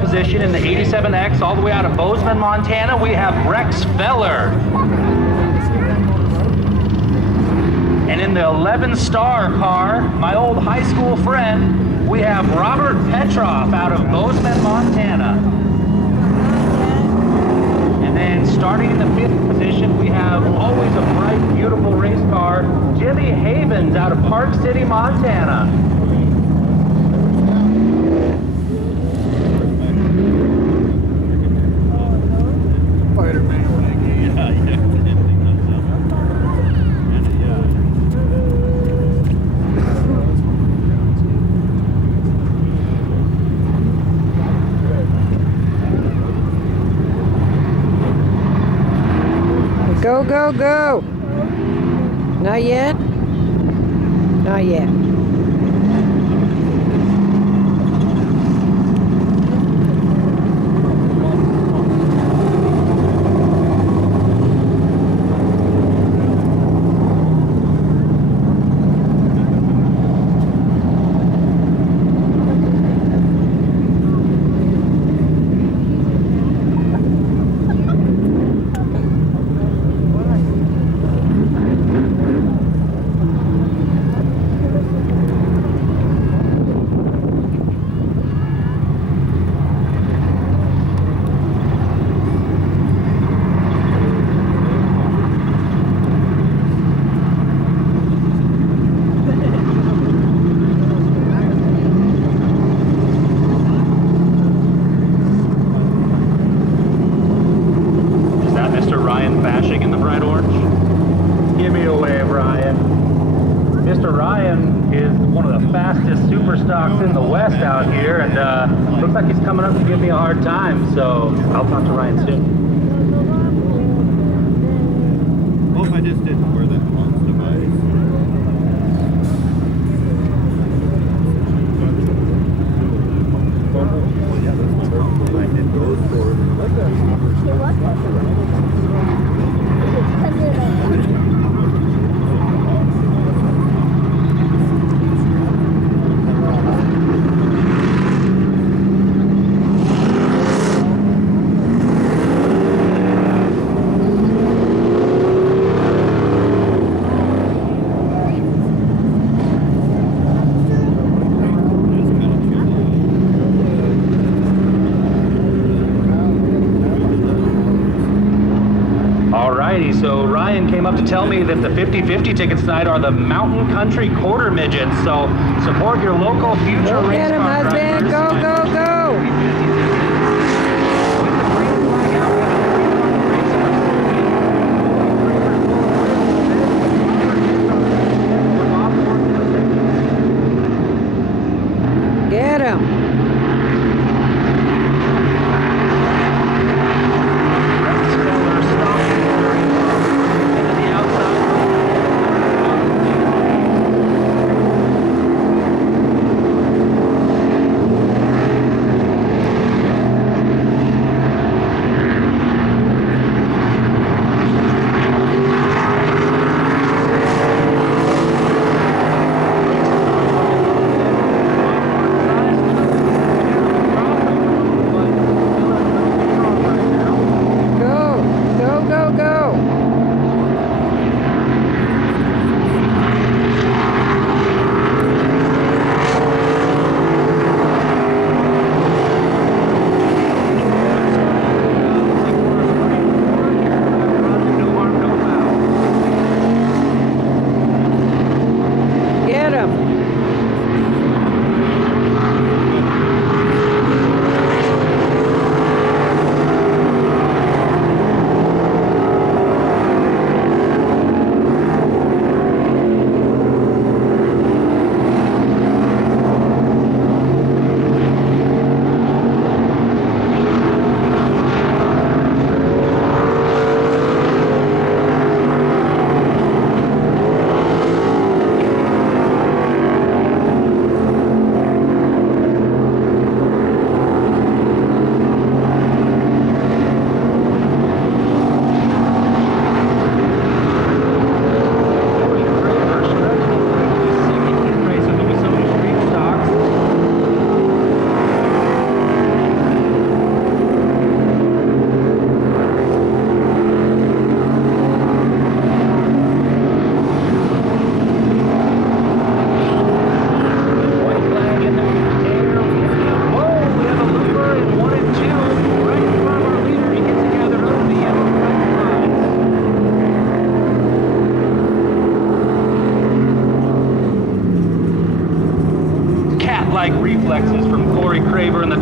position in the 87X all the way out of Bozeman, Montana, we have Rex Feller. And in the 11-star car, my old high school friend, we have Robert Petroff out of Bozeman, Montana. And then starting in the 5th position, we have always a bright, beautiful race car, Jimmy Havens out of Park City, Montana. Go, go, go. Not yet? Not yet. In the West out here, and looks like he's coming up to give me a hard time, so I'll talk to Ryan soon. Hope I just didn't wear that launch device. Well, yeah, that's my problem. I did those for So Ryan came up to tell me that the 50-50 tickets tonight are the Mountain Country Quarter Midgets. So support your local future race Get him, car husband. drivers. Go, go, go. Get him.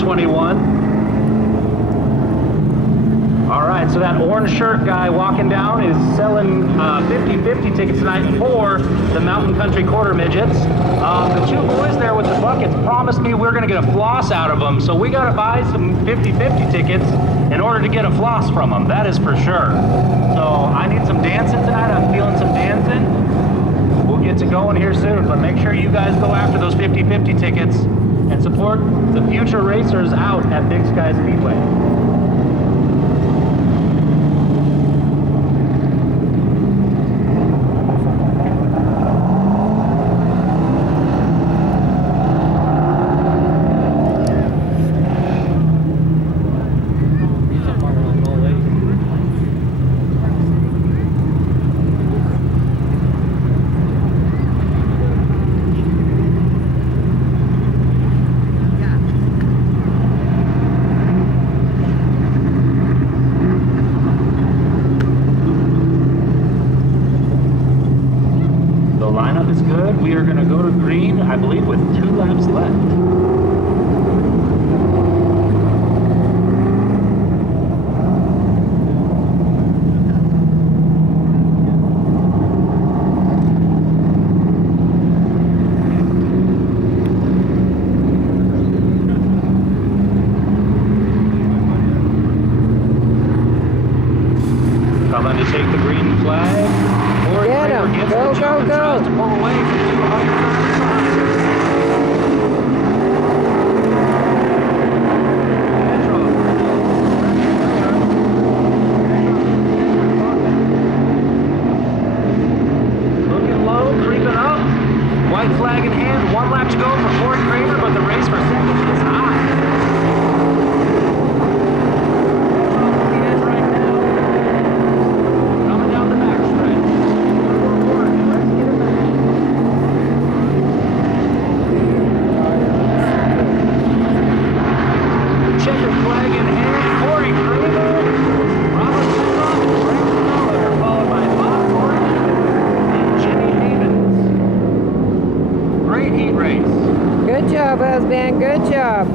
2021. All right, so that orange shirt guy walking down is selling 50-50 tickets tonight for the Mountain Country Quarter Midgets. The two boys there with the buckets promised me we're gonna get a floss out of them, so we gotta buy some 50-50 tickets in order to get a floss from them, that is for sure. So I need some dancing tonight, I'm feeling some dancing. We'll get to going here soon, but make sure you guys go after those 50-50 tickets and support the future racers out at Big Sky Speedway. We are going to go to green, I believe, with 2 laps left. Coming to take the green flag. Get him. Go, go, go. Tries to pull away from 200. Looking low, creeping up. White flag in hand. 1 lap to go for Corey Kramer, but the race for second is high. Good job, husband. Good job.